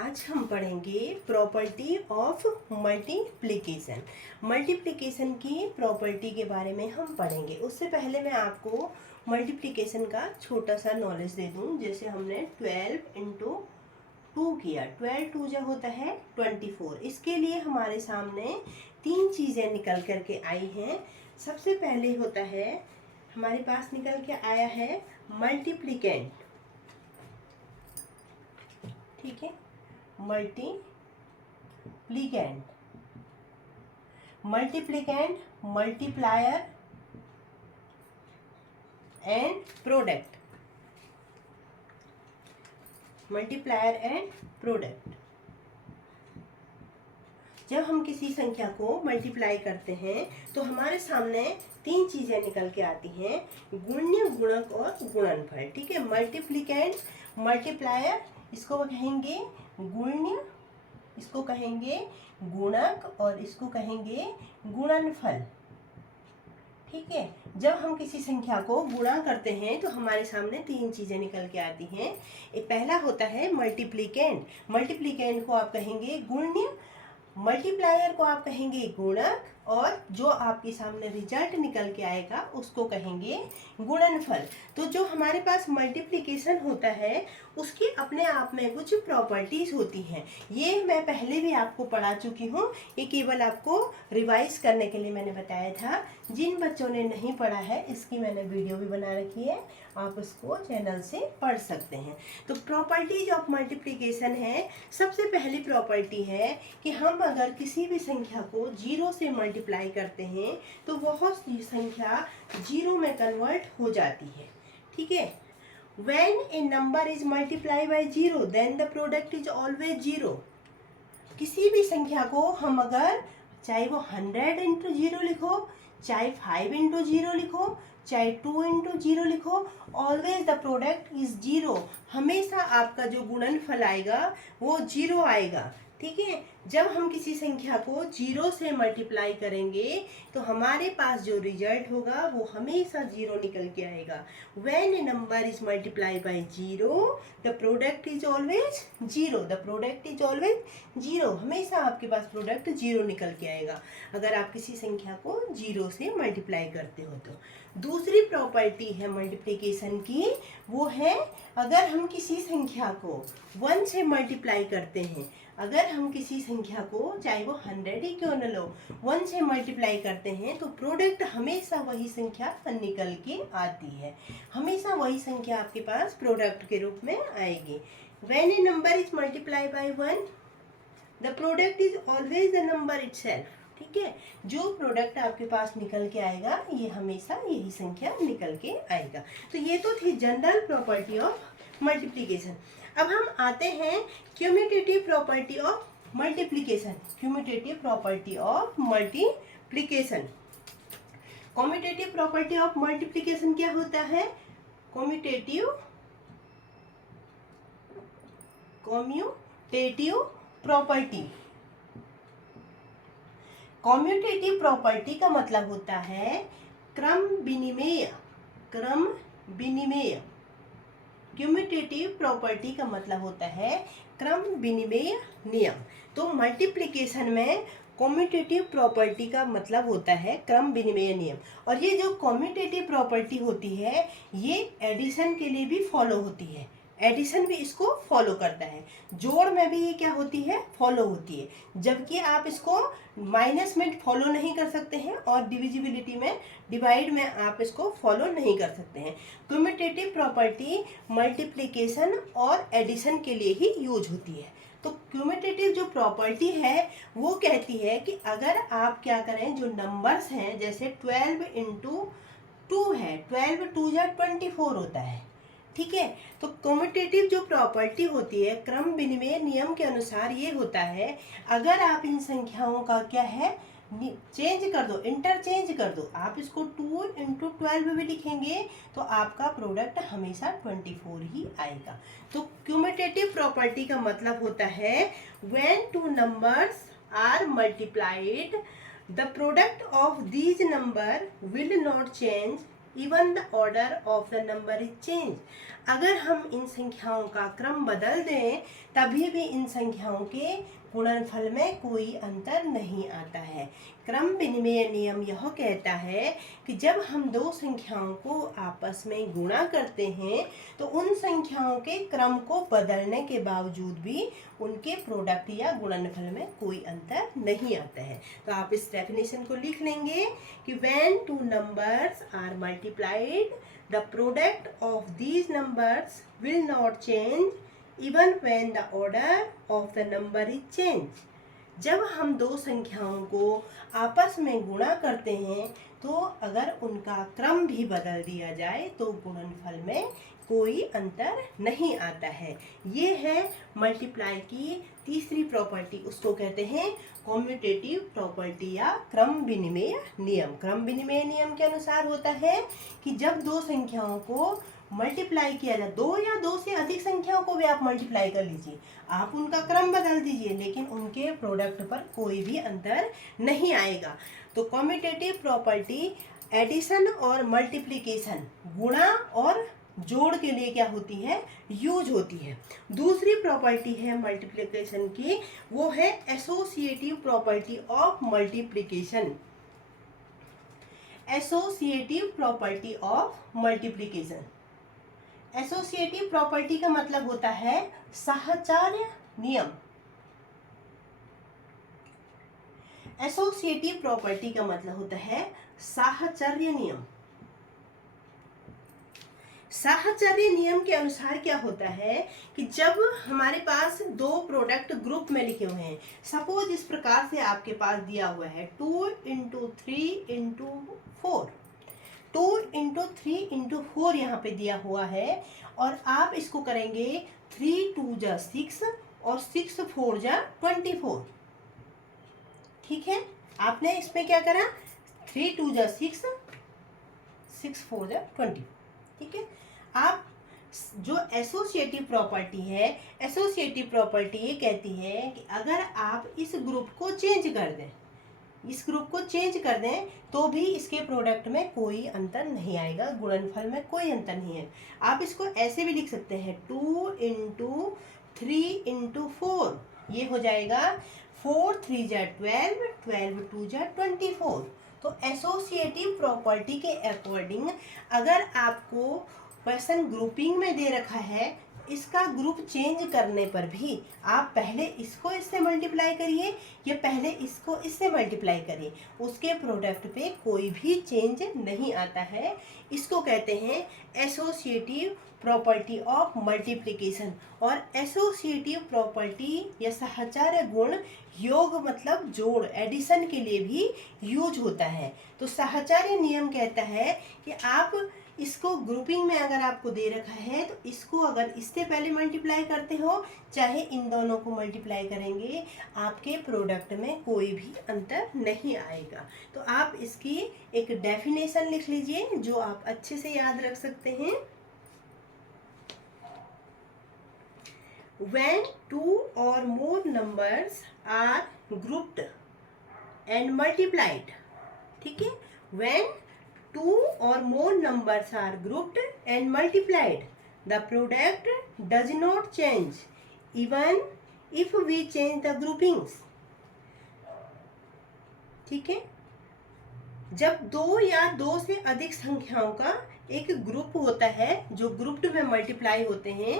आज हम पढ़ेंगे प्रॉपर्टी ऑफ मल्टीप्लिकेशन। मल्टीप्लिकेशन की प्रॉपर्टी के बारे में हम पढ़ेंगे। उससे पहले मैं आपको मल्टीप्लिकेशन का छोटा सा नॉलेज दे दूं। जैसे हमने 12 इंटू 2 किया, 12 2 जो होता है 24। इसके लिए हमारे सामने तीन चीज़ें निकल करके आई हैं। सबसे पहले होता है हमारे पास निकल के आया है मल्टीप्लिकेंट, ठीक है, multiplicand, multiplicand, multiplier and product, multiplier and product. जब हम किसी संख्या को मल्टीप्लाई करते हैं तो हमारे सामने तीन चीजें निकल के आती हैं, गुण्य, गुणक और गुणनफल। ठीक है, मल्टीप्लिकेंट, मल्टीप्लायर, इसको कहेंगे गुण्य, इसको कहेंगे गुणक और इसको कहेंगे गुणनफल। ठीक है, जब हम किसी संख्या को गुणा करते हैं तो हमारे सामने तीन चीजें निकल के आती हैं। एक पहला होता है मल्टीप्लिकेंट, मल्टीप्लिकेंट को आप कहेंगे गुण्य, मल्टीप्लायर को आप कहेंगे गुणक और जो आपके सामने रिजल्ट निकल के आएगा उसको कहेंगे गुणनफल। तो जो हमारे पास मल्टीप्लिकेशन होता है उसकी अपने आप में कुछ प्रॉपर्टीज होती हैं। ये मैं पहले भी आपको पढ़ा चुकी हूँ, ये केवल आपको रिवाइज करने के लिए मैंने बताया था। जिन बच्चों ने नहीं पढ़ा है इसकी मैंने वीडियो भी बना रखी है, आप उसको चैनल से पढ़ सकते हैं। तो प्रॉपर्टीज ऑफ मल्टीप्लिकेशन है, सबसे पहली प्रॉपर्टी है कि हम अगर किसी भी संख्या को जीरो से मल्टीप्लाई करते हैं तो वह संख्या जीरो में कन्वर्ट हो जाती है। ठीक है, when a number is multiplied by zero then the product is always zero। किसी भी संख्या को हम अगर चाहे वो 100 इंटू जीरो लिखो, चाहे 5 इंटू जीरो लिखो, चाहे 2 इंटू जीरो लिखो, always the product is zero. हमेशा आपका जो गुणनफल आएगा वो जीरो आएगा। ठीक है, जब हम किसी संख्या को जीरो से मल्टीप्लाई करेंगे तो हमारे पास जो रिजल्ट होगा वो हमेशा जीरो निकल के आएगा। When A number is multiply by zero the product is always zero, the product is always zero. हमेशा आपके पास प्रोडक्ट जीरो निकल के आएगा अगर आप किसी संख्या को जीरो से मल्टीप्लाई करते हो तो। दूसरी प्रॉपर्टी है मल्टीप्लिकेशन की, वो है अगर हम किसी संख्या को 1 से मल्टीप्लाई करते हैं, अगर हम किसी संख्या को चाहे वो 100 ही क्यों न लो 1 से मल्टीप्लाई करते हैं तो प्रोडक्ट हमेशा वही संख्या निकल के आती है, हमेशा वही संख्या आपके पास प्रोडक्ट के रूप में आएगी। When A number is multiply by 1 the product is always the number itself. ठीक है, जो प्रोडक्ट आपके पास निकल के आएगा ये हमेशा यही संख्या निकल के आएगा। तो ये तो थी जनरल प्रॉपर्टी ऑफ मल्टीप्लिकेशन। अब हम आते हैं commutative property of multiplication. Commutative property of multiplication, commutative property of multiplication क्या होता है? कम्यूटेटिव प्रॉपर्टी, कम्यूटेटिव प्रॉपर्टी का मतलब होता है क्रम विनिमेय, क्रम विनिमेय। क्यूमुटेटिव प्रॉपर्टी का मतलब होता है क्रम विनिमेय नियम। तो मल्टीप्लिकेशन में कम्यूटेटिव प्रॉपर्टी का मतलब होता है क्रम विनिमेय नियम। और ये जो कम्यूटेटिव प्रॉपर्टी होती है ये एडिशन के लिए भी फॉलो होती है, एडिशन भी इसको फॉलो करता है, जोड़ में भी ये क्या होती है, फॉलो होती है। जबकि आप इसको माइनस में फॉलो नहीं कर सकते हैं और डिविजिबिलिटी में, डिवाइड में आप इसको फॉलो नहीं कर सकते हैं। कम्यूटेटिव प्रॉपर्टी मल्टीप्लिकेशन और एडिशन के लिए ही यूज होती है। तो क्यूमुटेटिव जो प्रॉपर्टी है वो कहती है कि अगर आप क्या करें, जो नंबर्स हैं जैसे 12 इंटू 2 है, 12 2 जा 24 होता है। ठीक है, तो कम्यूटेटिव जो प्रॉपर्टी होती है क्रम विनिमेय नियम के अनुसार ये होता है अगर आप इन संख्याओं का क्या है चेंज कर दो, इंटरचेंज कर दो, आप इसको 2 इंटू 12 भी लिखेंगे तो आपका प्रोडक्ट हमेशा 24 ही आएगा। तो क्यूमुटेटिव प्रॉपर्टी का मतलब होता है when two numbers are multiplied the product of these number will not change even the order of the number is change. अगर हम इन संख्याओं का क्रम बदल दें तभी भी इन संख्याओं के गुणनफल में कोई अंतर नहीं आता है। क्रम विनिमय नियम यह कहता है कि जब हम दो संख्याओं को आपस में गुणा करते हैं तो उन संख्याओं के क्रम को बदलने के बावजूद भी उनके प्रोडक्ट या गुणनफल में कोई अंतर नहीं आता है। तो आप इस डेफिनेशन को लिख लेंगे कि when two numbers are multiplied the product of these numbers will not change even when the order of the number is changed। जब हम दो संख्याओं को आपस में गुणा करते हैं तो अगर उनका क्रम भी बदल दिया जाए तो गुणनफल में कोई अंतर नहीं आता है। ये है मल्टीप्लाई की तीसरी प्रॉपर्टी, उसको कहते हैं कॉम्यूटेटिव प्रॉपर्टी या क्रम विनिमय नियम। क्रम विनिमय नियम के अनुसार होता है कि जब दो संख्याओं को मल्टीप्लाई किया जाए, दो या दो से अधिक संख्याओं को भी आप मल्टीप्लाई कर लीजिए, आप उनका क्रम बदल दीजिए लेकिन उनके प्रोडक्ट पर कोई भी अंतर नहीं आएगा। तो कॉम्यूटेटिव प्रॉपर्टी एडिशन और मल्टीप्लिकेशन, गुणा और जोड़ के लिए क्या होती है, यूज होती है। दूसरी प्रॉपर्टी है मल्टीप्लिकेशन की, वो है associative property of multiplication. Associative property of multiplication, associative property का मतलब होता है साहचर्य नियम। एसोसिएटिव प्रॉपर्टी का मतलब होता है साहचर्य नियम। साहचर्य नियम के अनुसार क्या होता है कि जब हमारे पास दो प्रोडक्ट ग्रुप में लिखे हुए हैं, सपोज इस प्रकार से आपके पास दिया हुआ है 2 × 3 × 4, 2 × 3 × 4 यहाँ पे दिया हुआ है और आप इसको करेंगे 3 2 जा 6 और 6 4 जा 24। ठीक है, आपने इसमें क्या करा, 3 2 जा 6, 6 4 जा 20। ठीक है, आप जो एसोसिएटिव प्रॉपर्टी है, एसोसिएटिव प्रॉपर्टी ये कहती है कि अगर आप इस ग्रुप को चेंज कर दें, इस ग्रुप को चेंज कर दें तो भी इसके प्रोडक्ट में कोई अंतर नहीं आएगा, गुणनफल में कोई अंतर नहीं है। आप इसको ऐसे भी लिख सकते हैं 2 × 3 × 4, ये हो जाएगा 4 3 जा 12, 12 2 जा 24। तो एसोसिएटिव प्रॉपर्टी के अकॉर्डिंग अगर आपको क्वेश्चन ग्रुपिंग में दे रखा है, इसका ग्रुप चेंज करने पर भी आप पहले इसको इससे मल्टीप्लाई करिए या पहले इसको इससे मल्टीप्लाई करिए, उसके प्रोडक्ट पे कोई भी चेंज नहीं आता है। इसको कहते हैं एसोसिएटिव प्रॉपर्टी ऑफ मल्टीप्लिकेशन। और एसोसिएटिव प्रॉपर्टी या साहचर्य गुण योग मतलब जोड़, एडिशन के लिए भी यूज होता है। तो साहचर्य नियम कहता है कि आप इसको ग्रुपिंग में अगर आपको दे रखा है तो इसको अगर इससे पहले मल्टीप्लाई करते हो चाहे इन दोनों को मल्टीप्लाई करेंगे, आपके प्रोडक्ट में कोई भी अंतर नहीं आएगा। तो आप इसकी एक डेफिनेशन लिख लीजिए जो आप अच्छे से याद रख सकते हैं। When 2 or more numbers are grouped and multiplied, ठीक है, when 2 or more numbers are grouped and multiplied, the product does not change even if we change the groupings। ठीक है, जब दो या दो से अधिक संख्याओं का एक ग्रुप होता है जो ग्रुप्ड में मल्टीप्लाई होते हैं,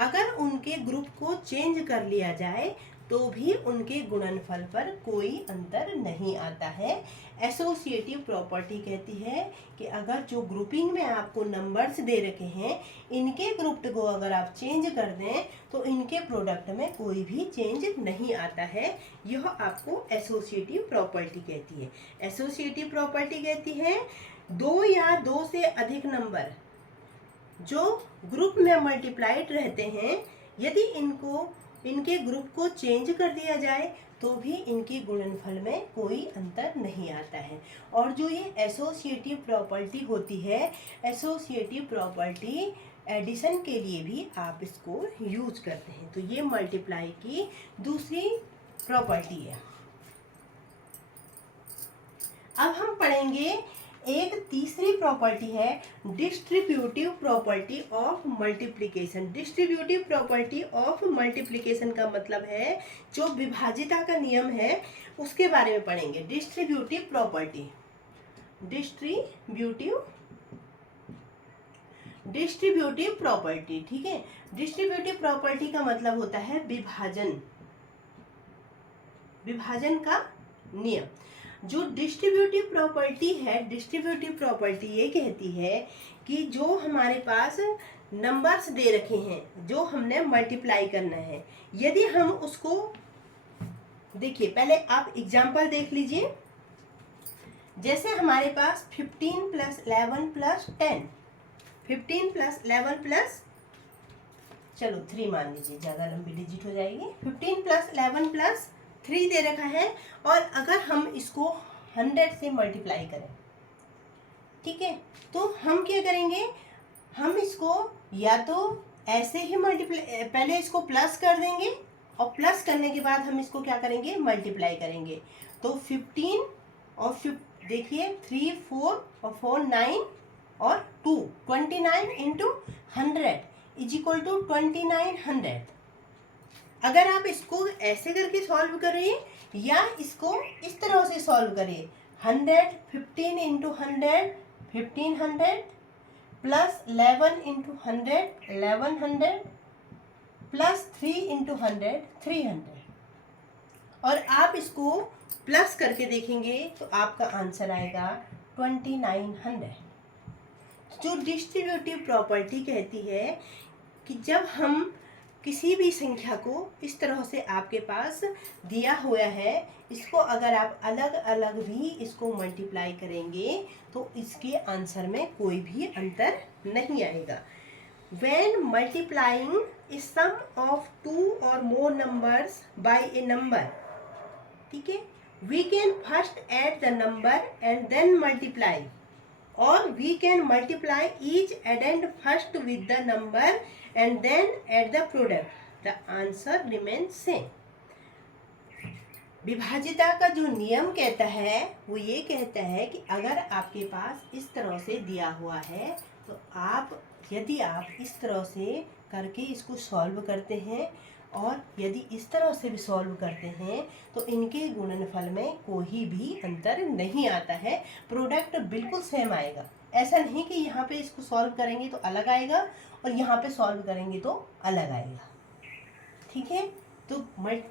अगर उनके ग्रुप को चेंज कर लिया जाए तो भी उनके गुणनफल पर कोई अंतर नहीं आता है। एसोसिएटिव प्रॉपर्टी कहती है कि अगर जो ग्रुपिंग में आपको नंबर्स दे रखे हैं, इनके ग्रुप को अगर आप चेंज कर दें तो इनके प्रोडक्ट में कोई भी चेंज नहीं आता है। यह आपको एसोसिएटिव प्रॉपर्टी कहती है। एसोसिएटिव प्रॉपर्टी कहती है दो या दो से अधिक नंबर जो ग्रुप में मल्टीप्लाइड रहते हैं, यदि इनके ग्रुप को चेंज कर दिया जाए तो भी इनके गुणनफल में कोई अंतर नहीं आता है। और जो ये एसोसिएटिव प्रॉपर्टी होती है, एसोसिएटिव प्रॉपर्टी एडिशन के लिए भी आप इसको यूज करते हैं। तो ये मल्टीप्लाई की दूसरी प्रॉपर्टी है। अब हम पढ़ेंगे एक तीसरी प्रॉपर्टी है distributive property of multiplication. Distributive property of multiplication का मतलब है जो विभाजिता का नियम है उसके बारे में पढ़ेंगे। डिस्ट्रीब्यूटिव प्रॉपर्टी, डिस्ट्रीब्यूटिव प्रॉपर्टी, ठीक है। डिस्ट्रीब्यूटिव प्रॉपर्टी का मतलब होता है विभाजन का नियम। जो डिस्ट्रीब्यूटिव प्रॉपर्टी है, डिस्ट्रीब्यूटिव प्रॉपर्टी ये कहती है कि जो हमारे पास नंबर्स दे रखे हैं जो हमने मल्टीप्लाई करना है, यदि हम उसको देखिए, पहले आप एग्जांपल देख लीजिए। जैसे हमारे पास 15 + 11 + 10, 15 + 11 प्लस, चलो 3 मान लीजिए, ज़्यादा लंबी डिजिट हो जाएगी। 15 + 11 + 3 दे रखा है, और अगर हम इसको 100 से मल्टीप्लाई करें, ठीक है, तो हम क्या करेंगे, हम इसको या तो ऐसे ही मल्टीप्लाई, पहले इसको प्लस कर देंगे और प्लस करने के बाद हम इसको क्या करेंगे, मल्टीप्लाई करेंगे। तो 15 और देखिए 3 4 और 4 9 और 2, 29 × 100 = 2900। अगर आप इसको ऐसे करके सॉल्व करें या इसको इस तरह से सॉल्व करें, 100 15 × 100 1500 प्लस 11 × 100 1100 प्लस 3 × 100 300, और आप इसको प्लस करके देखेंगे तो आपका आंसर आएगा 2900। जो डिस्ट्रीब्यूटिव प्रॉपर्टी कहती है कि जब हम किसी भी संख्या को इस तरह से आपके पास दिया हुआ है, इसको अगर आप अलग अलग भी इसको मल्टीप्लाई करेंगे तो इसके आंसर में कोई भी अंतर नहीं आएगा। When multiplying a sum of 2 or more numbers by a number, ठीक है, we can first add the number and then multiply, or we can multiply each addend first with the number and then add the product. The answer remains same. विभाजिता का जो नियम कहता है वो ये कहता है कि अगर आपके पास इस तरह से दिया हुआ है तो यदि आप इस तरह से करके इसको सॉल्व करते हैं और यदि इस तरह से भी सॉल्व करते हैं तो इनके गुणनफल में कोई भी अंतर नहीं आता है, प्रोडक्ट बिल्कुल सेम आएगा। ऐसा नहीं कि यहाँ पे इसको सॉल्व करेंगे तो अलग आएगा और यहाँ पे सॉल्व करेंगे तो अलग आएगा, ठीक है। तो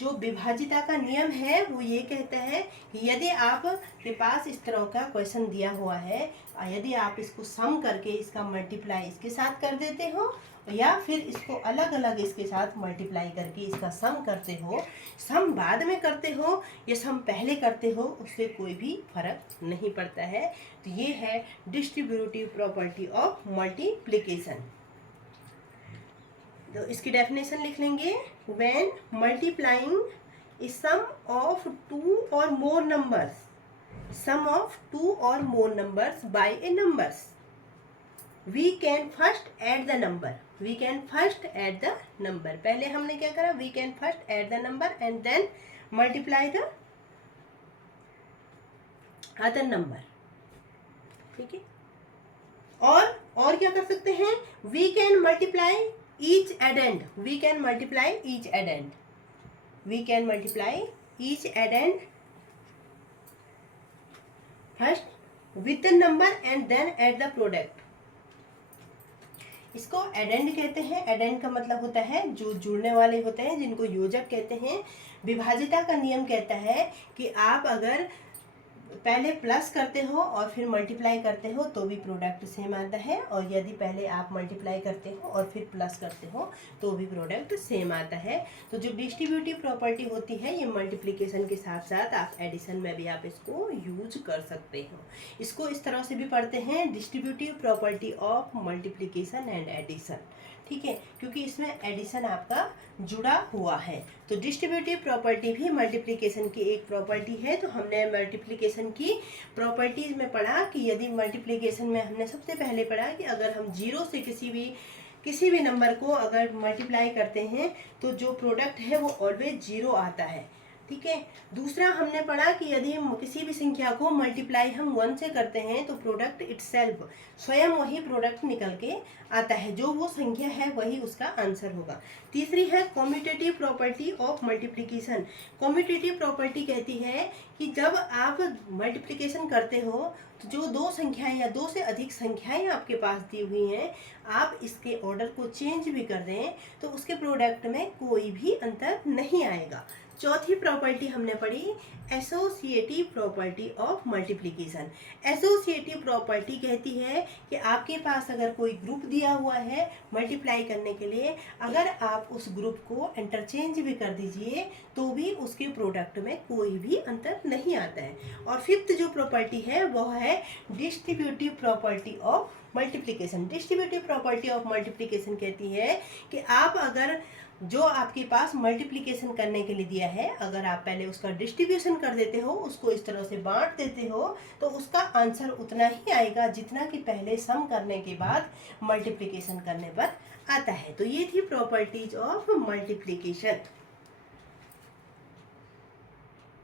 जो विभाजिता का नियम है वो ये कहता है कि यदि आप के पास इस तरह का क्वेश्चन दिया हुआ है, यदि आप इसको सम करके इसका मल्टीप्लाई इसके साथ कर देते हो या फिर इसको अलग अलग इसके साथ मल्टीप्लाई करके इसका सम करते हो, सम बाद में करते हो या सम पहले करते हो, उससे कोई भी फर्क नहीं पड़ता है। तो ये है डिस्ट्रीब्यूटिव प्रॉपर्टी ऑफ मल्टीप्लिकेशन। तो इसकी डेफिनेशन लिख लेंगे। When multiplying a sum of 2 or more numbers, sum of 2 or more numbers by a numbers, we can first add the number, we can first add the number। पहले हमने क्या करा, we can first add the number and then multiply the other number, ठीक है। और क्या कर सकते हैं, we can multiply each addend, we can multiply each addend, we can multiply each addend first with the number and then add the product। इसको addend कहते हैं। एडेंड का मतलब होता है जो जुड़ने वाले होते हैं, जिनको योजक कहते हैं। विभाजिता का नियम कहता है कि आप अगर पहले प्लस करते हो और फिर मल्टीप्लाई करते हो तो भी प्रोडक्ट सेम आता है, और यदि पहले आप मल्टीप्लाई करते हो और फिर प्लस करते हो तो भी प्रोडक्ट सेम आता है। तो जो डिस्ट्रीब्यूटिव प्रॉपर्टी होती है ये मल्टीप्लिकेशन के साथ साथ आप एडिशन में भी आप इसको यूज कर सकते हो। इसको इस तरह से भी पढ़ते हैं, distributive property of multiplication and addition, ठीक है, क्योंकि इसमें एडिशन आपका जुड़ा हुआ है। तो डिस्ट्रीब्यूटिव प्रॉपर्टी भी मल्टीप्लिकेशन की एक प्रॉपर्टी है। तो हमने मल्टीप्लिकेशन की प्रॉपर्टीज में पढ़ा कि यदि मल्टीप्लिकेशन में हमने सबसे पहले पढ़ा कि अगर हम 0 से किसी भी नंबर को अगर मल्टीप्लाई करते हैं तो जो प्रोडक्ट है वो ऑलवेज 0 आता है। ठीक है। दूसरा हमने पढ़ा कि यदि हम किसी भी संख्या को मल्टीप्लाई हम 1 से करते हैं तो प्रोडक्ट इटसेल्फ, स्वयं वही प्रोडक्ट निकल के आता है, जो वो संख्या है वही उसका आंसर होगा। तीसरी है commutative property of multiplication. Commutative property कहती है कि जब आप मल्टीप्लिकेशन करते हो तो जो दो संख्याएं या दो से अधिक संख्याएं आपके पास दी हुई हैं, आप इसके ऑर्डर को चेंज भी कर दें तो उसके प्रोडक्ट में कोई भी अंतर नहीं आएगा। चौथी प्रॉपर्टी हमने पढ़ी associative property of multiplication. Associative property कहती है कि आपके पास अगर कोई ग्रुप दिया हुआ है मल्टीप्लाई करने के लिए, अगर आप उस ग्रुप को इंटरचेंज भी कर दीजिए तो भी उसके प्रोडक्ट में कोई भी अंतर नहीं आता है। और फिफ्थ जो प्रॉपर्टी है वह है distributive property of multiplication. Distributive property of multiplication कहती है कि आप अगर जो आपके पास मल्टीप्लिकेशन करने के लिए दिया है, अगर आप पहले उसका डिस्ट्रीब्यूशन कर देते हो, उसको इस तरह से बांट देते हो, तो उसका आंसर उतना ही आएगा जितना कि पहले सम करने के बाद मल्टीप्लिकेशन करने पर आता है। तो ये थी प्रॉपर्टीज ऑफ मल्टीप्लिकेशन।